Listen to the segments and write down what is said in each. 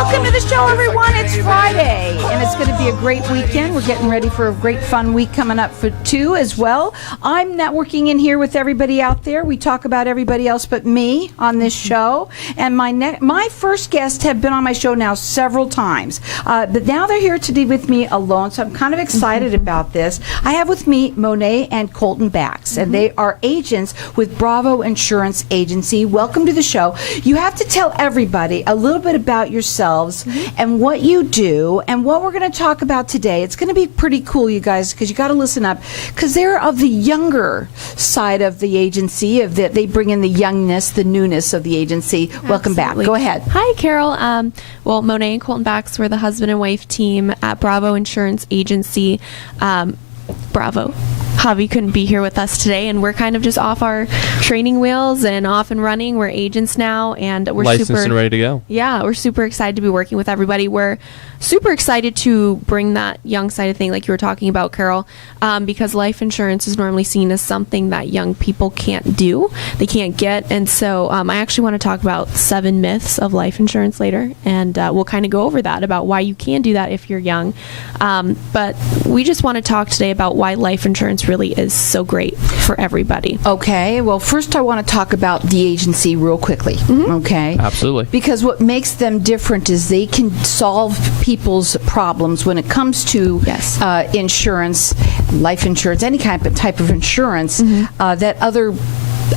Welcome to the show, everyone. It's Friday, and it's going to be a great weekend. We're getting ready for a great fun week coming up for two as well. I'm networking in here with everybody out there. We talk about everybody else but me on this show. And my first guests have been on my show now several times. But now they're here today with me alone, so I'm kind of excited about this. I have with me Monique and Colton Backs, and they are agents with Bravo Insurance Agency. Welcome to the show. You have to tell everybody a little bit about yourselves and what you do and what we're going to talk about today. It's going to be pretty cool, you guys, because you got to listen up, because they're of the younger side of the agency. They bring in the youngness, the newness of the agency. Absolutely. Welcome back. Go ahead. Hi, Carol. Well, Monique and Colton Backs, we're the husband and wife team at Bravo Insurance Agency. Bravo. Havie couldn't be here with us today, and we're kind of just off our training wheels and off and running. We're agents now, and we're licensed and ready to go. Yeah, we're super excited to be working with everybody. We're super excited to bring that young side of thing, like you were talking about, Carol, because life insurance is normally seen as something that young people can't do, they can't get, and so I actually want to talk about 7 myths of life insurance later, and we'll kind of go over that, about why you can do that if you're young. But we just want to talk today about why life insurance really is so great for everybody. Okay, well, first I want to talk about the agency real quickly. Okay, absolutely. Because what makes them different is they can solve people's problems when it comes to insurance, life insurance, any kind of type of insurance that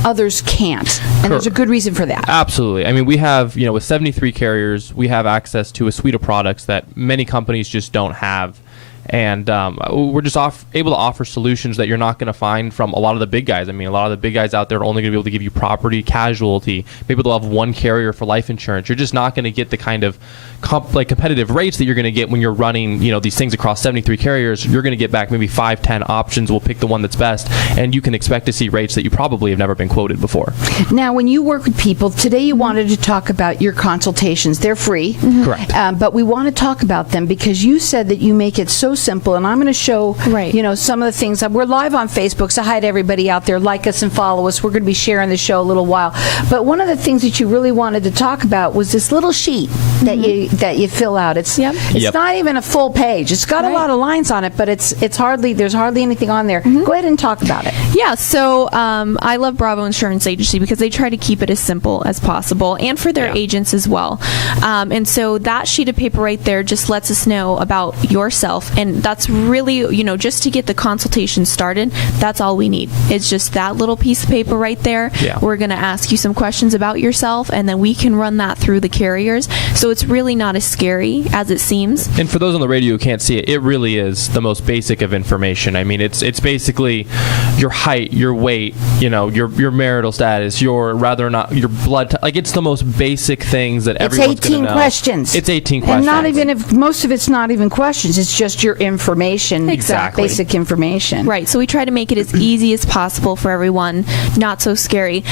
others can't, and there's a good reason for that. Absolutely. I mean, we have, with 73 carriers, we have access to a suite of products that many companies just don't have. And we're just able to offer solutions that you're not going to find from a lot of the big guys. I mean, a lot of the big guys out there are only going to be able to give you property, casualty. Maybe they'll have one carrier for life insurance. You're just not going to get the kind of competitive rates that you're going to get when you're running, these things across 73 carriers. You're going to get back maybe 5, 10 options. We'll pick the one that's best, and you can expect to see rates that you probably have never been quoted before. Now, when you work with people, today you wanted to talk about your consultations. They're free. Correct. But we want to talk about them because you said that you make it so simple, and I'm going to show some of the things. We're live on Facebook, so hi to everybody out there. Like us and follow us. We're going to be sharing the show a little while. But one of the things that you really wanted to talk about was this little sheet that you fill out. It's not even a full page. It's got a lot of lines on it, but there's hardly anything on there. Go ahead and talk about it. Yeah, so I love Bravo Insurance Agency because they try to keep it as simple as possible, and for their agents as well. And so that sheet of paper right there just lets us know about yourself, and that's really, just to get the consultation started, that's all we need. It's just that little piece of paper right there. Yeah. We're going to ask you some questions about yourself, and then we can run that through the carriers. So it's really not as scary as it seems. And for those on the radio who can't see it, it really is the most basic of information. I mean, it's basically your height, your weight, your marital status, your blood like it's the most basic things that everyone's going to know. It's 18 questions. It's 18 questions. And not even if most of it's not even questions, it's just your information. Exactly. Basic information. Right. So we try to make it as easy as possible for everyone, not so scary.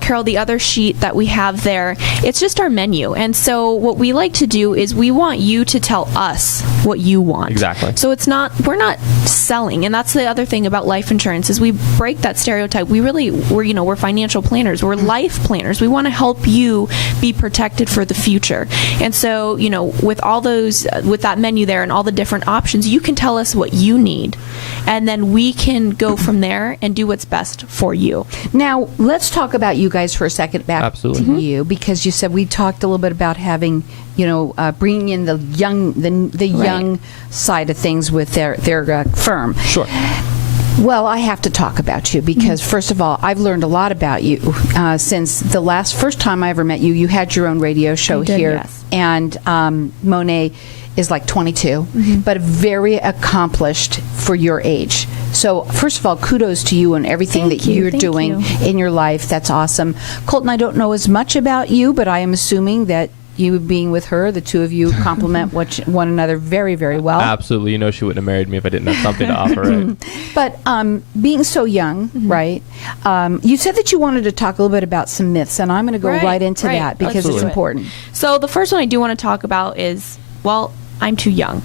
Carol, the other sheet that we have there, it's just our menu. And so what we like to do is we want you to tell us what you want. Exactly. So we're not selling, and that's the other thing about life insurance is we break that stereotype. We're financial planners. We're life planners. We want to help you be protected for the future. And so, with all those, with that menu there and all the different options, you can tell us what you need, and then we can go from there and do what's best for you. Now, let's talk about you guys for a second, back to you, because you said we talked a little bit about having, bringing in the young side of things with their firm. Sure. Well, I have to talk about you because, first of all, I've learned a lot about you since the first time I ever met you. You had your own radio show here, yes. And Monet is like 22, but very accomplished for your age. So, first of all, kudos to you and everything that you're doing in your life. That's awesome. Colton, I don't know as much about you, but I am assuming that you being with her, the two of you complement one another very, very well. Absolutely. She wouldn't have married me if I didn't have something to offer. Right? But being so young, right, you said that you wanted to talk a little bit about some myths, and I'm going to go right into that because it's important. So the first one I do want to talk about is, I'm too young.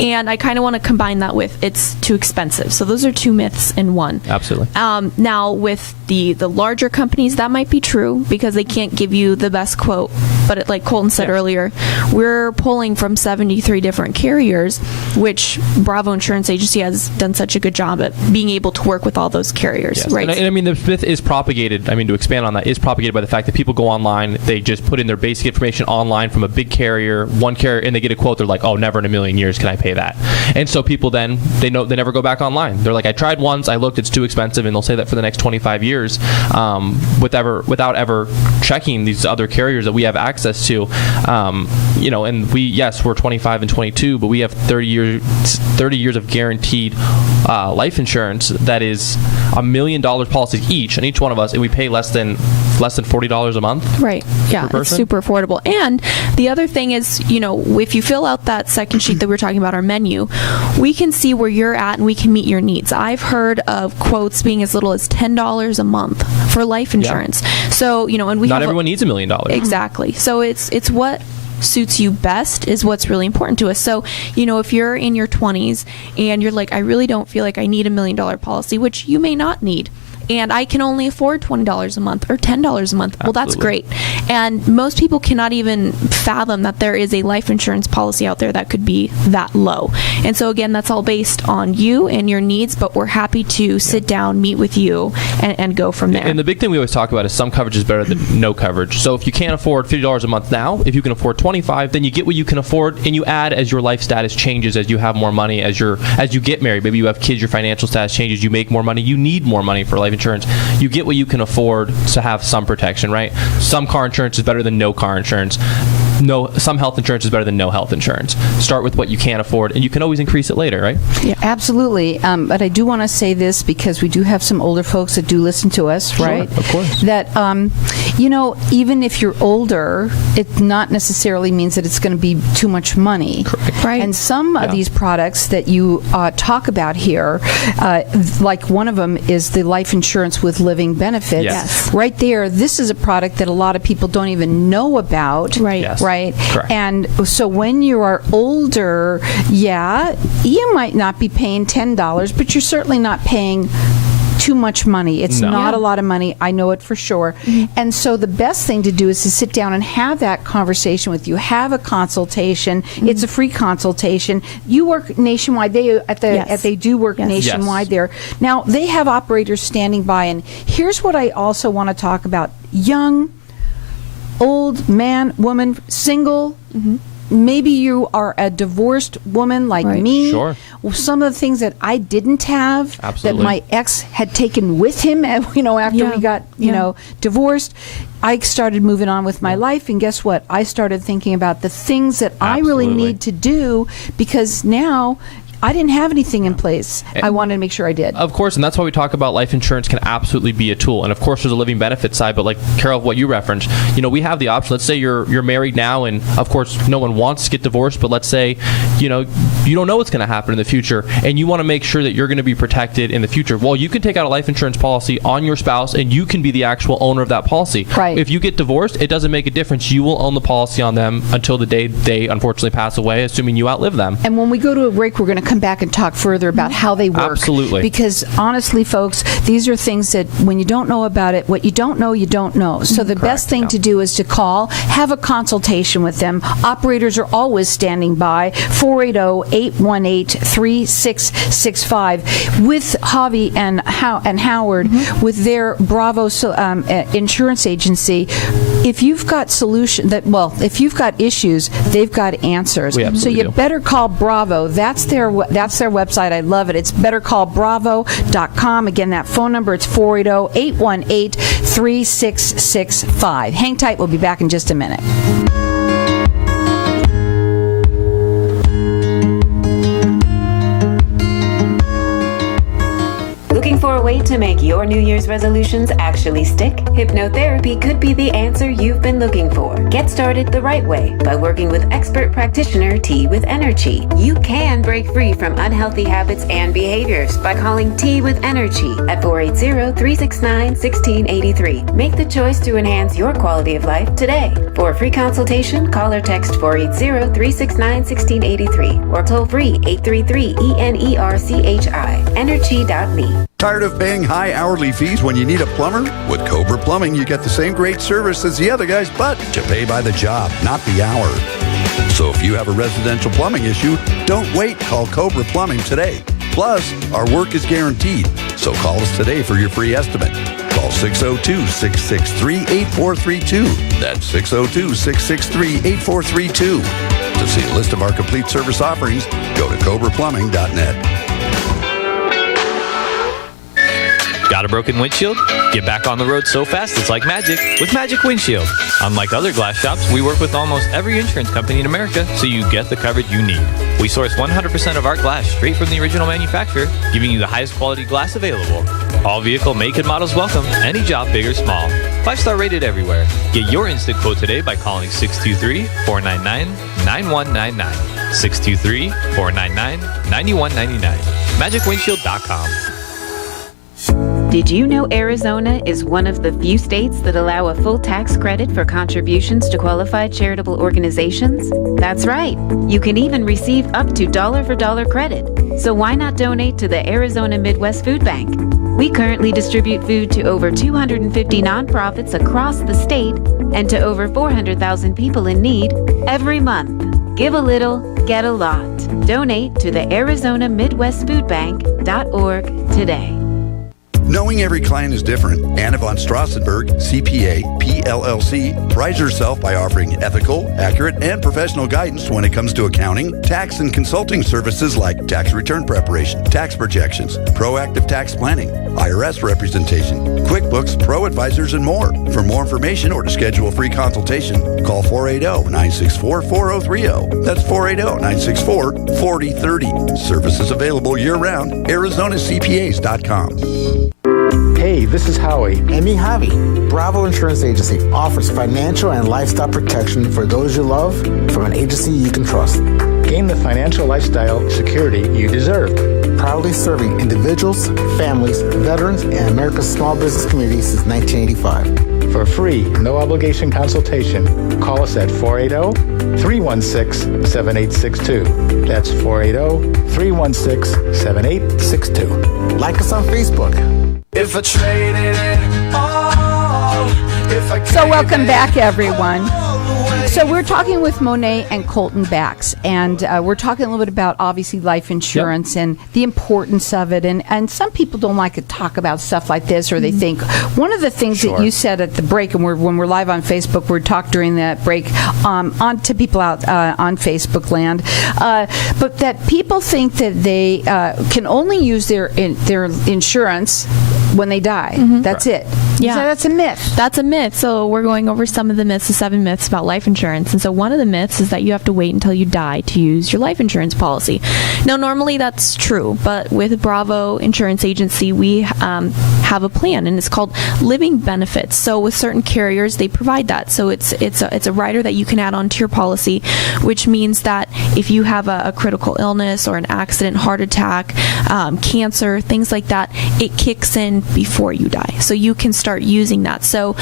And I kind of want to combine that with it's too expensive. So those are two myths in one. Absolutely. Now with the larger companies, that might be true because they can't give you the best quote. But like Colton said earlier, we're pulling from 73 different carriers, which Bravo Insurance Agency has done such a good job at being able to work with all those carriers. Yes. Right. And I mean, the myth is propagated. I mean, to expand on that, is propagated by the fact that people go online, they just put in their basic information online from a big carrier, one carrier, and they get a quote. They're like, oh, never in a million years can I pay that. And so people then, they know they never go back online. They're like, I tried once, I looked, it's too expensive, and they'll say that for the next 25 years without ever checking these other carriers that we have access to. And we're 25 and 22, but we have 30 years of guaranteed life insurance that is $1 million policies each, and each one of us, and we pay less than $40 a month. Right. Yeah, it's super affordable. And the other thing is, if you fill out that second sheet that we were talking about, our menu, we can see where you're at and we can meet your needs. I've heard of quotes being as little as $10 a month for life insurance. Yeah. So, and we not everyone needs $1 million. Exactly. So it's what suits you best is what's really important to us. So, if you're in your 20s and you're like, I really don't feel like I need $1 million policy, which you may not need, and I can only afford $20 a month or $10 a month. Well, that's great. And most people cannot even fathom that there is a life insurance policy out there that could be that low. And so, again, that's all based on you and your needs, but we're happy to sit down, meet with you, and go from there. And the big thing we always talk about is some coverage is better than no coverage. So if you can't afford $50 a month now, if you can afford $25, then you get what you can afford, and you add as your life status changes, as you have more money, as you get married, maybe you have kids, your financial status changes, you make more money, you need more money for life insurance. You get what you can afford to have some protection, right? Some car insurance is better than no car insurance. Some health insurance is better than no health insurance. Start with what you can afford, and you can always increase it later, right? Yeah, absolutely. But I do want to say this because we do have some older folks that do listen to us, right? Sure, of course. That, even if you're older, it not necessarily means that it's going to be too much money. Correct. Right. And some of these products that you talk about here, like one of them is the life insurance with living benefits. Yes. Right there, this is a product that a lot of people don't even know about. Right. Yes. Right? Correct. And so when you are older, you might not be paying $10, but you're certainly not paying too much money. It's not a lot of money. I know it for sure. Mm-hmm. And so the best thing to do is to sit down and have that conversation with you. Have a consultation. Mm-hmm. It's a free consultation. You work nationwide. They do work nationwide there. Now, they have operators standing by. And here's what I also want to talk about. Young, old, man, woman, single. Mm-hmm. Maybe you are a divorced woman like me. Sure. Well, some of the things that I didn't have Absolutely. that my ex had taken with him, after we got, divorced, I started moving on with my life. And guess what? I started thinking about the things that I really need to do because now I didn't have anything in place. I wanted to make sure I did. Of course, and that's why we talk about life insurance can absolutely be a tool. And of course, there's a living benefit side, but like Carol, what you referenced, we have the option. Let's say you're married now, and of course, no one wants to get divorced, but let's say, you don't know what's going to happen in the future, and you want to make sure that you're going to be protected in the future. Well, you can take out a life insurance policy on your spouse, and you can be the actual owner of that policy. Right. If you get divorced, it doesn't make a difference. You will own the policy on them until the day they unfortunately pass away, assuming you outlive them. And when we go to a break, we're going to come back and talk further about how they work. Absolutely. Because honestly, folks, these are things that when you don't know about it, what you don't know, you don't know. So the best thing to do is to call, have a consultation with them. Operators are always standing by. 480-818-3665 with Havie and Howard with their Bravo insurance agency. If you've got if you've got issues, they've got answers. So you better call Bravo. That's their website. I love it. It's bettercallbravo.com. Again, that phone number, it's 480-818-3665. Hang tight. We'll be back in just a minute. Looking for a a way to make your New Year's resolutions actually stick? Hypnotherapy could be the answer you've been looking for. Get started the right way by working with expert practitioner Tea with Energy. You can break free from unhealthy habits and behaviors by calling Tea with Energy at 480-369-1683. Make the choice to enhance your quality of life today. For a free consultation, call or text 480-369-1683 or toll free 833-ENERCHI. Energy.me. Tired of paying high hourly fees when you need a plumber? With Cobra Plumbing, you get the same great service as the other guys, but you pay by the job, not the hour. So if you have a residential plumbing issue, don't wait. Call Cobra Plumbing today. Plus, our work is guaranteed. So call us today for your free estimate. Call 602-663-8432. That's 602-663-8432. To see a list of our complete service offerings, go to cobraplumbing.net. Got a broken windshield? Get back on the road so fast it's like magic with Magic Windshield. Unlike other glass shops, we work with almost every insurance company in America so you get the coverage you need. We source 100% of our glass straight from the original manufacturer, giving you the highest quality glass available. All vehicle make and models welcome, any job big or small. 5-star rated everywhere. Get your instant quote today by calling 623-499-9199. 623-499-9199. MagicWindshield.com. Did you know Arizona is one of the few states that allow a full tax credit for contributions to qualified charitable organizations? That's right. You can even receive up to dollar-for-dollar credit. So why not donate to the Arizona Midwest Food Bank? We currently distribute food to over 250 nonprofits across the state and to over 400,000 people in need every month. Give a little, get a lot. Donate to the Arizona Midwest Food Bank.org today. Knowing every client is different, Anna von Strassenberg, CPA, PLLC, prides herself by offering ethical, accurate, and professional guidance when it comes to accounting, tax, and consulting services like tax return preparation, tax projections, proactive tax planning, IRS representation, QuickBooks, Pro Advisors, and more. For more information or to schedule a free consultation, call 480-964-4030. That's 480-964-4030. Services available year-round. ArizonaCPAs.com. Hey, this is Howie. And me, Havie. Bravo Insurance Agency offers financial and lifestyle protection for those you love from an agency you can trust. Gain the financial lifestyle security you deserve. Proudly serving individuals, families, veterans, and America's small business community since 1985. For free, no obligation consultation, call us at 480-316-7862. That's 480-316-7862. Like us on Facebook. If I traded it all, if I So welcome back, everyone. So we're talking with Monique and Colton Backs, and we're talking a little bit about, obviously, life insurance and the importance of it. And some people don't like to talk about stuff like this, or they think one of the things that you said at the break, and when we're live on Facebook, we're talking during that break on to people out on Facebook land, but that people think that they can only use their insurance when they die. That's it. Yeah. So that's a myth. That's a myth. So we're going over some of the myths, the 7 myths about life insurance. And so one of the myths is that you have to wait until you die to use your life insurance policy. Now, normally that's true, but with Bravo Insurance Agency, we have a plan, and it's called Living Benefits. So with certain carriers, they provide that. So it's a rider that you can add onto your policy, which means that if you have a critical illness or an accident, heart attack, cancer, things like that, it kicks in before you die. So you can start using that. So,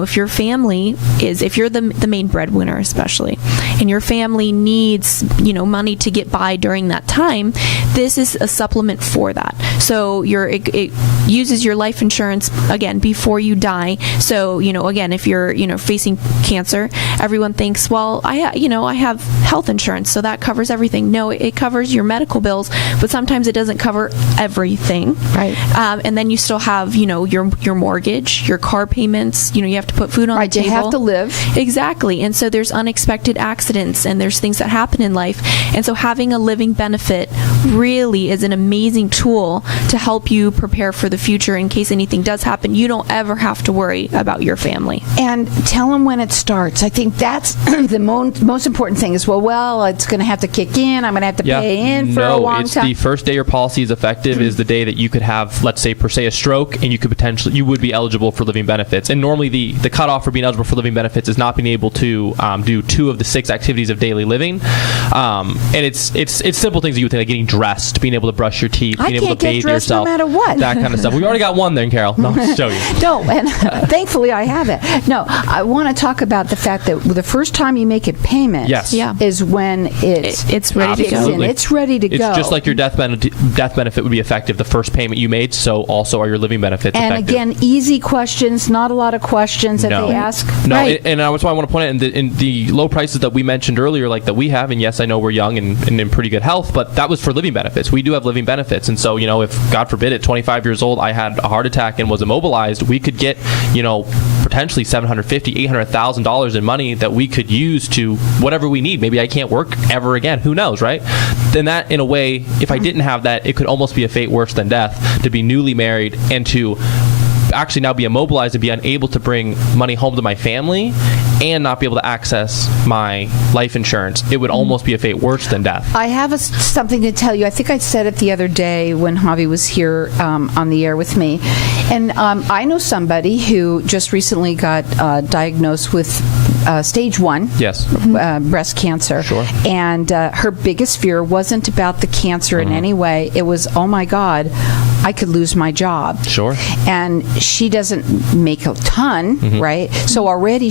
if your family if you're the main breadwinner, especially, and your family needs, money to get by during that time, this is a supplement for that. So it uses your life insurance, again, before you die. So, again, if you're, facing cancer, everyone thinks, well, I have health insurance, so that covers everything. No, it covers your medical bills, but sometimes it doesn't cover everything. Right. And then then you still have, you know, your mortgage, your car payments, you know, you have to put food on the table. You have to live. Exactly. And so there's unexpected accidents and there's things that happen in life. And so having a living benefit really is an amazing tool to help you prepare for the future in case anything does happen. You don't ever have to worry about your family. And tell them when it starts. I think that's the most important thing is, well, it's going to have to kick in. I'm going to have to pay in for a long time. The first day your policy is effective is the day that you could have, let's say, per se, a stroke, and you would be eligible for living benefits. And normally the cutoff for being eligible for living benefits is not being able to do 2 of the 6 activities of daily living. And it's simple things that you would think, like getting dressed, being able to brush your teeth, being able to bathe yourself. No matter what. That kind of stuff. We already got one then, Carol. No, I'll show you. No, and thankfully I have it. No, I want to talk about the fact that the first time you make a payment is when it's ready to go. It's ready to go. It's just like your death benefit would be effective the first payment you made, so also are your living benefits and effective. Again, easy questions, not a lot of questions that they ask. No, right. and that's why I want to point out in the low prices that we mentioned earlier, like that we have, and yes, I know we're young and in pretty good health, but that was for living benefits. We do have living benefits, and so, you know, if God forbid at 25 years old I had a heart attack and was immobilized, we could get, you know, potentially $750,000, $800,000 in money that we could use to whatever we need. Maybe I can't work ever again. Who knows, right? Then that, in a way, if I didn't have that, it could almost be a fate worse than death, to be newly married and to actually now be immobilized and be unable to bring money home to my family and not be able to access my life insurance. It would almost be a fate worse than death. I have something to tell you. I think I said it the other day when Havie was here on the air with me. And I know somebody who just recently got diagnosed with stage 1 breast cancer. Sure. And her biggest fear wasn't about the cancer in any way. It was, oh my God, I could lose my job. Sure. And she doesn't make a ton, right? So already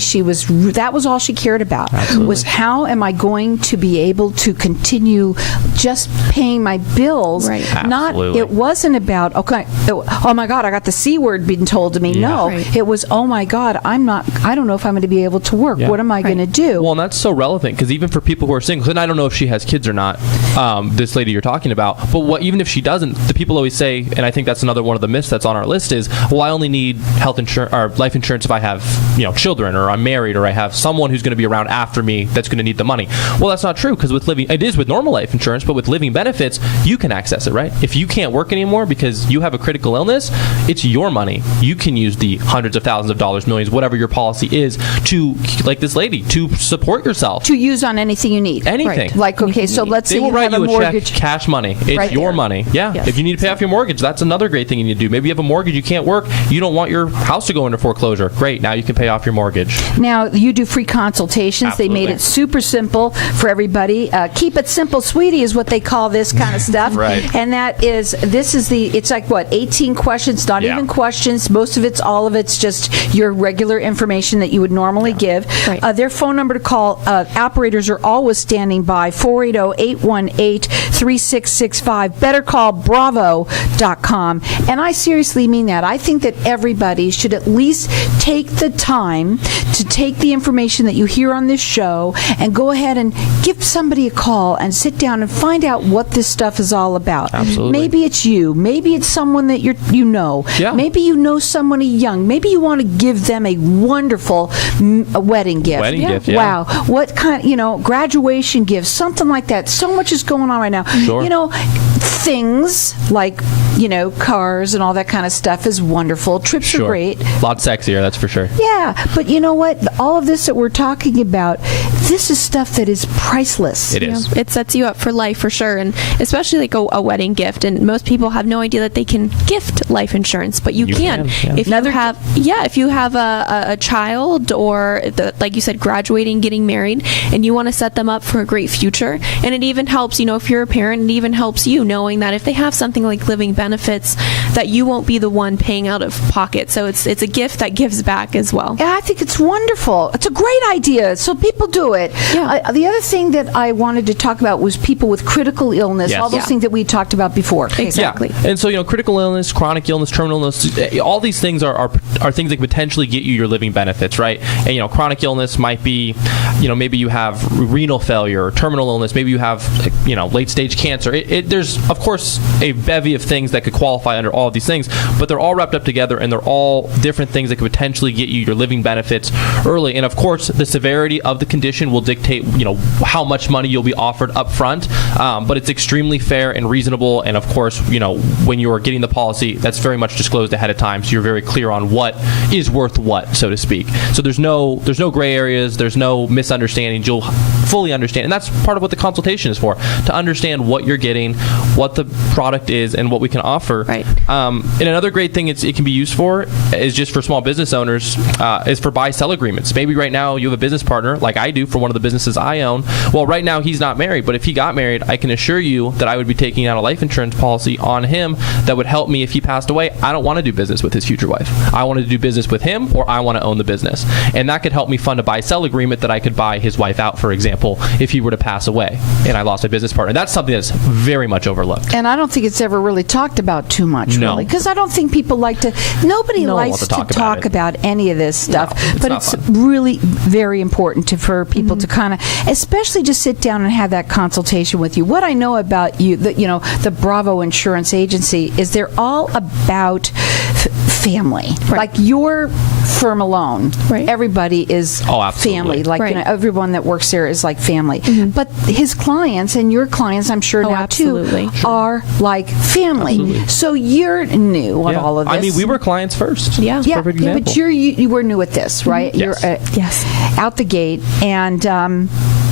that was all she cared about. Absolutely. Was how am I going to be able to continue just paying my bills? Right. Absolutely. It wasn't about, okay, oh my God, I got the C word being told to me. Yeah. No, Right. it was, oh my God, I don't know if I'm going to be able to work. Yeah. What am I going to do? Well, and that's so relevant because even for people who are single, and I don't know if she has kids or not, this lady you're talking about, but even if she doesn't, the people always say, and I think that's another one of the myths that's on our list is, well, I only need health insurance or life insurance if I have, you know, children, or I'm married, or I have someone who's going to be around after me that's going to need the money. Well, that's not true, because it is with normal life insurance, but with living benefits, you can access it, right? If you can't work anymore because you have a critical illness, it's your money. You can use the hundreds of thousands of dollars, millions, whatever your policy is, to, like this lady, to support yourself. To use on anything you need. Anything. Right. Like, okay, so let's say They will you write have you a mortgage. check, cash money. It's Right your there. money. Yeah. Yes. If you need to pay off your mortgage, that's another great thing you need to do. Maybe you have a mortgage, you can't work, you don't want your house to go into foreclosure. Great. Now you can pay off your mortgage. Now, you do free consultations. Absolutely. They made it super simple for everybody. Keep it simple, sweetie, is what they call this kind of stuff. Right. And it's like, what, 18 questions, not Yeah. even questions. Most of it's, all of it's just your regular information that you would normally give. Right. Their phone number to call, operators are always standing by, 480-818-3665. Better call bravo.com. And I seriously mean that. I think that everybody should at least take the time to take the information that you hear on this show and go ahead and give somebody a call and sit down and find out what this stuff is all about. Absolutely. Maybe it's you. Maybe it's someone that you know. Yeah. Maybe you know someone young. Maybe you want to give them a wonderful wedding gift. Wedding gift, yeah. Wow. What kind, graduation gift, something like that. So much is going on right now. Sure. Things like, cars and all that kind of stuff is wonderful. Trips are great. A lot sexier, that's for sure. Yeah, but you know what? All of this that we're talking about, this is stuff that is priceless. It is. It sets you up for life for sure, and especially like a wedding gift. And most people have no idea that they can gift life insurance, but you can. Yeah. If you have a child, or like you said, graduating, getting married, and you want to set them up for a great future. And it even helps, if you're a parent, it even helps you knowing that if they have something like living benefits, that you won't be the one paying out of pocket. So it's a gift that gives back as well. Yeah, I think it's wonderful. It's a great idea. So people do it. it. Yeah. The other thing that I wanted to talk about was people with critical illness, Yes. all those Yeah. things that we talked about before. Exactly. Yeah. And so, critical illness, chronic illness, terminal illness, all these things are things that could potentially get you your living benefits, right? And, chronic illness might be, maybe you have renal failure, or terminal illness, maybe you have, late stage cancer. There's, of course, a bevy of things that could qualify under all of these things, but they're all wrapped up together, and they're all different things that could potentially get you your living benefits early. And of course, the severity of the condition will dictate, how much money you'll be offered up front. But it's extremely fair and reasonable. And of course, when you're getting the policy, that's very much disclosed ahead of time, so you're very clear on what is worth what, so to speak. So there's no gray areas, there's no misunderstandings. You'll fully understand, and that's part of what the consultation is for, to understand what you're getting, what the product is, and what we can offer. Right. And another great thing it can be used for is just for small business owners, is for buy-sell agreements. Maybe right now you have a business partner, like I do for one of the businesses I own. Well, right now he's not married, but if he got married, I can assure you that I would be taking out a life insurance policy on him that would help me if he passed away. I don't want to do business with his future wife. I want to do business with him, or I want to own the business. And that could help me fund a buy-sell agreement that I could buy his wife out, for example, if he were to pass away and I lost my business partner. That's something that's very much overlooked. And I don't think it's ever really talked about too much, No. really, because I don't think people like to. Nobody No one likes wants to talk about any of this stuff, No, it's but not it's fun. really very important for people to kind of, especially to sit down and have that consultation with you. What I know about you, the Bravo Insurance Agency, is they're all about family. Right. Like your firm alone, Right. everybody is Oh, absolutely. family. Like Right. everyone that works there is like family. But his clients and your clients, I'm sure Oh, now absolutely. too, are like family. Absolutely. So you're new on Yeah. all of this. I mean, we were clients first. Yeah. It's a Yeah, perfect yeah, example. but you were new at this, right? Yes. You're Yes. out the gate, and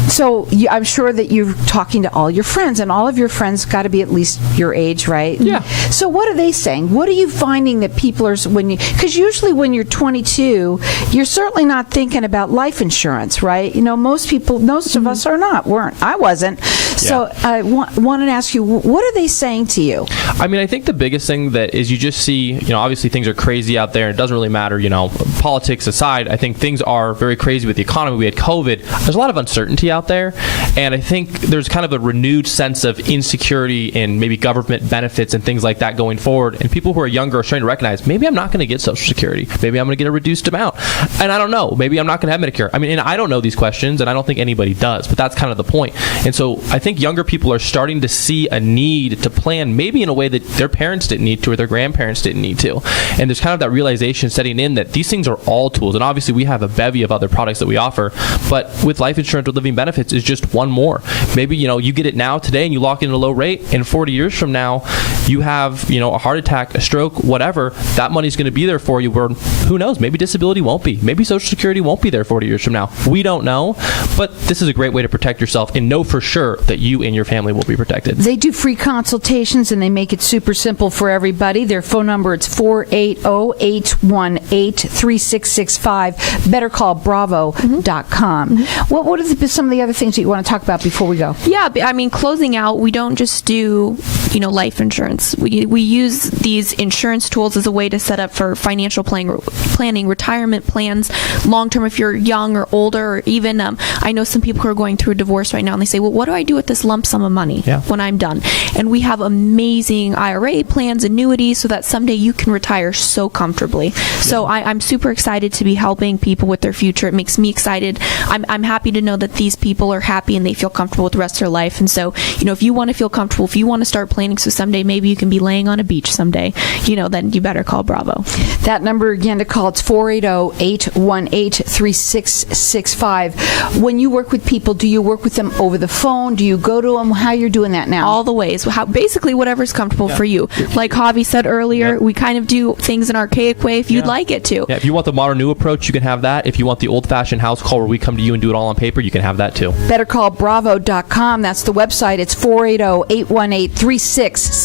so I'm sure that you're talking to all your friends, and all of your friends got to be at least your age, right? Yeah. So what are they saying? What are you finding that people are because usually when you're 22, you're certainly not thinking about life insurance, right? Most of us are not. Weren't. I wasn't. So I want to ask you, what are they saying to you? I mean, I think the biggest thing that is you just see, obviously things are crazy out there. It doesn't really matter, politics aside. I think things are very crazy with the economy. We had COVID. There's a lot of uncertainty out there. And I think there's kind of a renewed sense of insecurity in maybe government benefits and things like that going forward. And people who are younger are starting to recognize, maybe I'm not going to get Social Security. Maybe I'm going to get a reduced amount. And I don't know. Maybe I'm not going to have Medicare. I mean, and I don't know these questions, and I don't think anybody does. But that's kind of the point. And so I think younger people are starting to see a need to plan maybe in a way that their parents didn't need to or their grandparents didn't need to. And there's kind of that realization setting in that these things are all tools. And obviously we have a bevy of other products that we offer. But with life insurance with living benefits is just one more. Maybe, you get it now today and you lock in a low rate, and 40 years from now you have, a heart attack, a stroke, whatever. That money's going to be there for you, where who knows, maybe disability won't be. Maybe Social Security won't be there 40 years from now. We don't know. But this is a great way to protect yourself and know for sure that you and your family will be protected. They do free consultations, and they make it super simple for everybody. Their phone number, it's 480-818-3665. BetterCallBravo.com. What are some of the other things that you want to talk about before we go? Yeah, I mean, closing out, we don't just do, life insurance. We use these insurance tools as a way to set up for financial planning, retirement plans, long-term if you're young or older, or even, I know some people who are going through a divorce right now, and they say, well, what do I do with this lump sum of money when I'm done? And we have amazing IRA plans, annuities, so that someday you can retire so comfortably. So I'm super excited to be helping people with their future. It makes me excited. I'm happy to know that these people are happy and they feel comfortable with the rest of their life. And so, if you want to feel comfortable, if you want to start planning so someday maybe you can be laying on a beach someday, then you better call Bravo. That number again to call, it's 480-818-3665. When you work with people, do you work with them over the phone? Do you go to them? How you're doing that now? All the ways. Basically, whatever's comfortable for you. Like Havie said earlier, we kind of do things an archaic way if you'd like it to. Yeah, if you want the modern new approach, you can have that. If you want the old-fashioned house call where we come to you and do it all on paper, you can have that too. BetterCallBravo.com. That's the website. It's 480-818-3665.